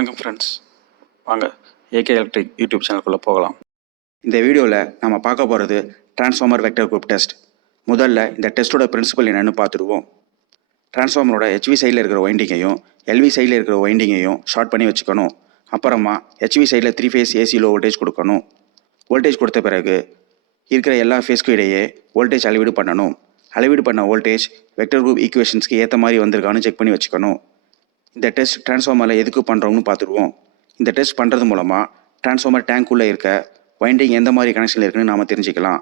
வணக்கம் ஃப்ரெண்ட்ஸ், வாங்க AK electric YouTube சேனலுக்குள்ளே போகலாம். இந்த வீடியோவில் நம்ம பார்க்க போகிறது டிரான்ஸ்ஃபார்மர் வெக்டர் குரூப் டெஸ்ட். முதல்ல இந்த டெஸ்ட்டோட பிரின்சிபல் என்னென்னு பார்த்துடுவோம். டிரான்ஸ்ஃபார்மரோட ஹெச்வி சைடில் இருக்கிற வைண்டிங்கையும் எல்வி சைடில் இருக்கிற வைண்டிங்கையும் ஷார்ட் பண்ணி வச்சுக்கணும். அப்புறமா ஹெச்வி சைடில் 3 ஃபேஸ் ஏசி லோ வோல்டேஜ் கொடுக்கணும். வோல்டேஜ் கொடுத்த பிறகு இருக்கிற எல்லா ஃபேஸ்க்கும் இடையே வோல்டேஜ் அளவீடு பண்ணணும். அளவீடு பண்ண வோல்டேஜ் வெக்டர் குரூப் ஈக்குவேஷன்ஸ்க்கு ஏற்ற மாதிரி வந்திருக்கான்னு செக் பண்ணி வச்சுக்கணும். இந்த டெஸ்ட் டிரான்ஸ்ஃபார்மரில் எதுக்கு பண்ணுறோம்னு பார்த்துருவோம். இந்த டெஸ்ட் பண்ணுறது மூலமாக டிரான்ஸ்ஃபார்மர் டேங்க்குள்ளே இருக்க வைண்டிங் எந்த மாதிரி கனெக்ஷனில் இருக்குன்னு நாம் தெரிஞ்சுக்கலாம்.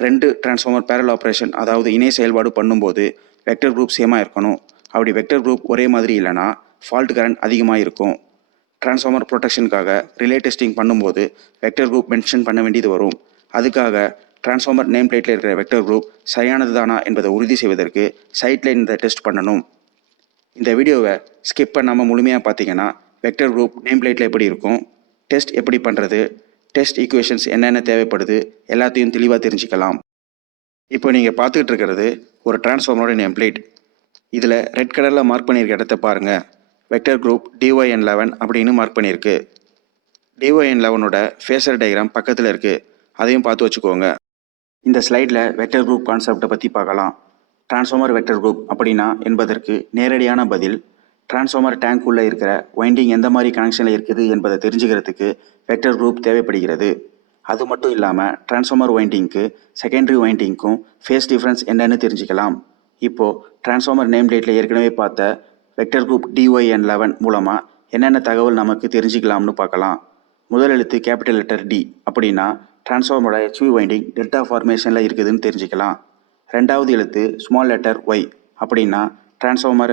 2 டிரான்ஸ்ஃபார்மர் பேரல் ஆப்ரேஷன், அதாவது இணை செயல்பாடு பண்ணும்போது வெக்டர் குரூப் சேமாக இருக்கணும். அப்படி வெக்டர் குரூப் ஒரே மாதிரி இல்லைனா ஃபால்ட் கரண்ட் அதிகமாக இருக்கும். டிரான்ஸ்ஃபார்மர் ப்ரொடெக்ஷனுக்காக ரிலே டெஸ்டிங் பண்ணும்போது வெக்டர் குரூப் மென்ஷன் பண்ண வேண்டியது வரும். அதுக்காக டிரான்ஸ்ஃபார்மர் நேம் பிளேட்டில் இருக்கிற வெக்டர் குரூப் சரியானது தானா என்பதை உறுதி செய்வதற்கு சைட்டில் இந்த டெஸ்ட் பண்ணணும். இந்த வீடியோவை ஸ்கிப் பண்ணாமல் முழுமையாக பார்த்தீங்கன்னா வெக்டர் குரூப் நேம் பிளேட்டில் எப்படி இருக்கும், டெஸ்ட் எப்படி பண்ணுறது, டெஸ்ட் ஈக்குவேஷன்ஸ் என்னென்ன தேவைப்படுது எல்லாத்தையும் தெளிவாக தெரிஞ்சுக்கலாம். இப்போ நீங்கள் பார்த்துக்கிட்டு இருக்கிறது ஒரு டிரான்ஸ்ஃபார்மரோட நேம் பிளேட். இதில் ரெட் கலரில் மார்க் பண்ணியிருக்க இடத்த பாருங்கள். வெக்டர் குரூப் Dyn11 அப்படின்னு மார்க் பண்ணியிருக்கு. Dyn11ஓட ஃபேஸர் டயக்ராம் பக்கத்தில் இருக்குது, அதையும் பார்த்து வச்சுக்கோங்க. இந்த ஸ்லைடில் வெக்டர் குரூப் கான்செப்டை பற்றி பார்க்கலாம். டிரான்ஸ்ஃபார்மர் வெக்டர் குரூப் அப்படின்னா என்பதற்கு நேரடியான பதில், டிரான்ஸ்ஃபார்மர் டேங்க் உள்ளே இருக்கிற வைண்டிங் எந்த மாதிரி கனெக்ஷனில் இருக்குது என்பதை தெரிஞ்சுக்கிறதுக்கு வெக்டர் குரூப் தேவைப்படுகிறது. அது மட்டும் இல்லாமல் டிரான்ஸ்ஃபார்மர் வைண்டிங்க்கு செகண்டரி வைண்டிங்க்கும் ஃபேஸ் டிஃப்ரென்ஸ் என்னன்னு தெரிஞ்சுக்கலாம். இப்போது டிரான்ஸ்ஃபார்மர் நேம் பிளேட்டில் ஏற்கனவே பார்த்த வெக்டர் குரூப் Dyn11 மூலமாக என்னென்ன தகவல் நமக்கு தெரிஞ்சுக்கலாம்னு பார்க்கலாம். முதல் எழுத்து கேபிட்டல் லெட்டர் D அப்படின்னா டிரான்ஸ்ஃபார்மரோட ஹெச்வி வைண்டிங் டெல்டா ஃபார்மேஷனில் இருக்குதுன்னு தெரிஞ்சுக்கலாம். ரெண்டாவது எழுத்து ஸ்மால் லெட்டர் Y அப்படின்னா டிரான்ஸ்ஃபார்மர்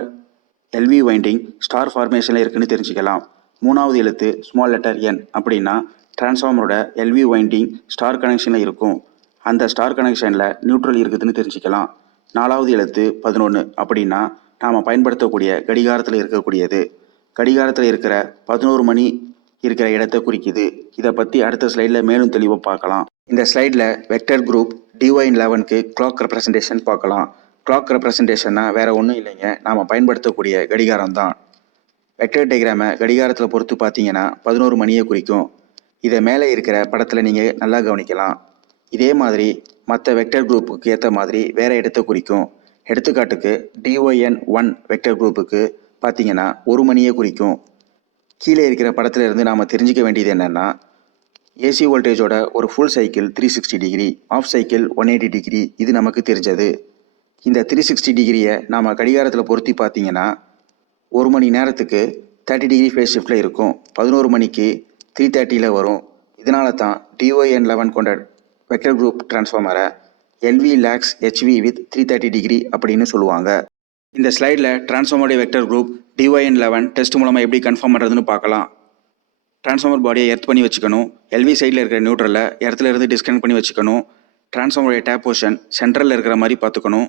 எல்வி வைண்டிங் ஸ்டார் ஃபார்மேஷனில் இருக்குன்னு தெரிஞ்சுக்கலாம். மூணாவது எழுத்து ஸ்மால் லெட்டர் N அப்படின்னா டிரான்ஸ்ஃபார்மரோட எல்வி வைண்டிங் ஸ்டார் கனெக்ஷனில் இருக்கும். அந்த ஸ்டார் கனெக்ஷனில் நியூட்ரல் இருக்குதுன்னு தெரிஞ்சுக்கலாம். நாலாவது எழுத்து 11 அப்படின்னா நாம் பயன்படுத்தக்கூடிய கடிகாரத்தில் இருக்கக்கூடியது. கடிகாரத்தில் இருக்கிற 11 மணி இருக்கிற இடத்தை குறிக்குது. இதை பற்றி அடுத்த ஸ்லைடில் மேலும் தெளிவாக பார்க்கலாம். இந்த ஸ்லைடில் வெக்டர் குரூப் Dyn11க்கு கிளாக் ரெப்ரசன்டேஷன் பார்க்கலாம். கிளாக் ரெப்ரசன்டேஷன்னா வேறு ஒன்றும் இல்லைங்க, நாம் பயன்படுத்தக்கூடிய கடிகாரம் தான். வெக்டர் டயக்ராமை கடிகாரத்தில் பொறுத்து பார்த்தீங்கன்னா 11 மணியை குறிக்கும். இதை மேலே இருக்கிற படத்தில் நீங்கள் நல்லா கவனிக்கலாம். இதே மாதிரி மற்ற வெக்டர் குரூப்புக்கு ஏற்ற மாதிரி வேறு இடத்தை குறிக்கும். எடுத்துக்காட்டுக்கு Dyn1 வெக்டர் குரூப்புக்கு பார்த்தீங்கன்னா 1 மணியை குறிக்கும். கீழே இருக்கிற படத்தில் இருந்து நாம் தெரிஞ்சிக்க வேண்டியது என்னென்னா, ஏசி வோல்டேஜோட ஒரு full cycle 360 degree, half cycle 180 degree. இது நமக்கு தெரிஞ்சது. இந்த 360 டிகிரியை நாம் கடிகாரத்தில் பொருத்தி பார்த்தீங்கன்னா 1 மணி நேரத்துக்கு 30 டிகிரி ஃபேஸ் ஷிஃப்டில் இருக்கும். 11 மணிக்கு 330 வரும். இதனால தான் Dyn11 கொண்ட வெக்டர் குரூப் டிரான்ஸ்ஃபார்மரை LV lags HV with 330 degree அப்படின்னு சொல்லுவாங்க. இந்த ஸ்லைடில் டிரான்ஸ்ஃபார்மருடைய வெக்டர் குரூப் Dyn11 டெஸ்ட் மூலமாக எப்படி கன்ஃபார்ம் பண்ணுறதுன்னு பார்க்கலாம். டிரான்ஸ்ஃபார்மர் பாடியை எர்த் பண்ணி வச்சுக்கணும். எல்வி சைடில் இருக்கிற நியூட்ரலை எர்த்தில் இருந்து டிஸ்கனெக்ட் பண்ணி வச்சுக்கணும். டிரான்ஸ்ஃபார்மருடைய டேப் பொசிஷன் சென்ட்ரலில் இருக்கிற மாதிரி பார்த்துக்கணும்.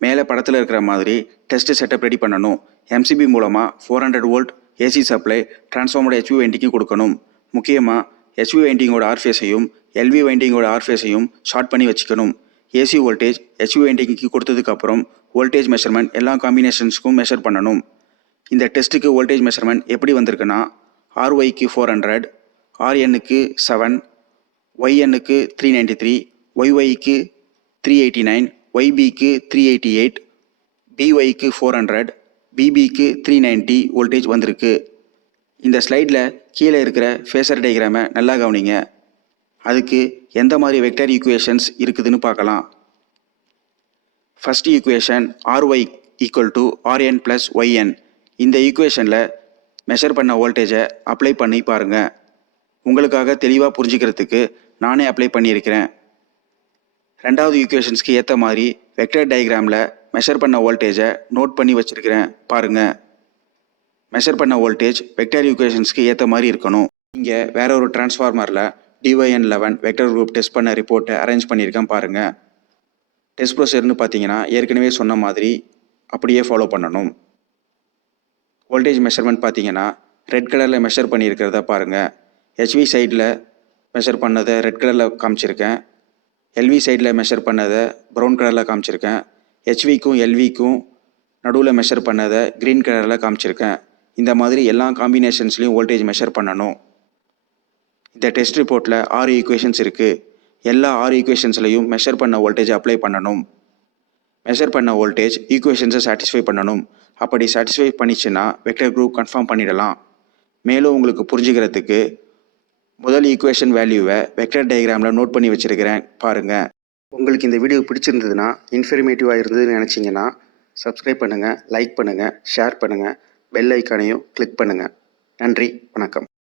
மேலே படத்தில் இருக்கிற மாதிரி டெஸ்ட் செட்டப் ரெடி பண்ணணும். எம்சிபி மூலமாக 400 வோல்ட் ஏசி சப்ளை டிரான்ஸ்ஃபார்மரோட ஹெச்வி வைண்டிங்க்கு கொடுக்கணும். முக்கியமாக ஹெச்வி வைண்டிங்கோட ஆர்ஃபேஸையும் எல்வி வைண்டிங்கோட ஆர்ஃபேஸையும் ஷார்ட் பண்ணி வச்சுக்கணும். ஏசி வோல்டேஜ் ஹெச்வி வைண்டிங்க்கு கொடுத்ததுக்கப்புறம் வோல்டேஜ் மெஷர்மெண்ட் எல்லா காம்பினேஷன்ஸுக்கும் மெஷர் பண்ணணும். இந்த டெஸ்ட்டுக்கு வோல்டேஜ் மெஷர்மெண்ட் எப்படி வந்திருக்குன்னா, RYக்கு 400, RNக்கு 7, YNக்கு 393, YYக்கு 389, YBக்கு 388, BYக்கு 400, BBக்கு 390 வோல்டேஜ் வந்திருக்கு. இந்த ஸ்லைடில் கீழே இருக்கிற ஃபேஸர் டயக்ராமை நல்லா கவனிங்க. அதுக்கு எந்த மாதிரி வெக்டர் ஈக்குவேஷன்ஸ் இருக்குதுன்னு பார்க்கலாம். First equation RY = RN + YN. இந்த ஈக்குவேஷனில் மெஷர் பண்ண வோல்டேஜை அப்ளை பண்ணி பாருங்கள். உங்களுக்காக தெளிவாக புரிஞ்சுக்கிறதுக்கு நானே அப்ளை பண்ணியிருக்கிறேன். ரெண்டாவது ஈக்குவேஷன்ஸ்க்கு ஏற்ற மாதிரி வெக்டர் டயக்ராமில் மெஷர் பண்ண வோல்டேஜை நோட் பண்ணி வச்சுருக்கிறேன் பாருங்கள். மெஷர் பண்ண வோல்டேஜ் வெக்டர் ஈக்குவேஷன்ஸ்க்கு ஏற்ற மாதிரி இருக்கணும். இங்கே வேற ஒரு டிரான்ஸ்ஃபார்மரில் Dyn11 வெக்டர் குரூப் டெஸ்ட் பண்ண ரிப்போர்ட்டை அரேஞ்ச் பண்ணியிருக்கேன் பாருங்கள். டெஸ்ட் ப்ரொசீஜர்னு பார்த்தீங்கன்னா ஏற்கனவே சொன்ன மாதிரி அப்படியே ஃபாலோ பண்ணணும். வோல்டேஜ் மெஷர்மெண்ட் பார்த்தீங்கன்னா ரெட் கலரில் மெஷர் பண்ணியிருக்கிறத பாருங்கள். ஹெச்வி சைடில் மெஷர் பண்ணதை ரெட் கலரில் காமிச்சிருக்கேன். எல்வி சைடில் மெஷர் பண்ணதை ப்ரௌன் கலரில் காமிச்சிருக்கேன். ஹெச்விக்கும் எல்விக்கும் நடுவில் மெஷர் பண்ணதை க்ரீன் கலரில் காமிச்சிருக்கேன். இந்த மாதிரி எல்லா காம்பினேஷன்ஸ்லையும் வோல்டேஜ் மெஷர் பண்ணணும். இந்த டெஸ்ட் ரிப்போர்ட்டில் 6 ஈக்குவேஷன்ஸ் இருக்குது. எல்லா 6 ஈக்குவேஷன்ஸ்லையும் மெஷர் பண்ண வோல்டேஜ் அப்ளை பண்ணணும். மெஷர் பண்ண வோல்டேஜ் ஈக்குவேஷன்ஸை சாட்டிஸ்ஃபை பண்ணணும். அப்படி சாட்டிஸ்ஃபை பண்ணிச்சுன்னா வெக்டர் குரூப் கன்ஃபார்ம் பண்ணிடலாம். மேலும் உங்களுக்கு புரிஞ்சுக்கிறதுக்கு முதல் ஈக்குவேஷன் வேல்யூவை வெக்டர் டயக்ராமில் நோட் பண்ணி வச்சுருக்கிறேன் பாருங்கள். உங்களுக்கு இந்த வீடியோ பிடிச்சிருந்ததுன்னா, இன்ஃபர்மேட்டிவாக இருந்ததுன்னு நினச்சிங்கன்னா சப்ஸ்கிரைப் பண்ணுங்கள், லைக் பண்ணுங்கள், ஷேர் பண்ணுங்கள், பெல் ஐக்கானையும் கிளிக் பண்ணுங்கள். நன்றி, வணக்கம்.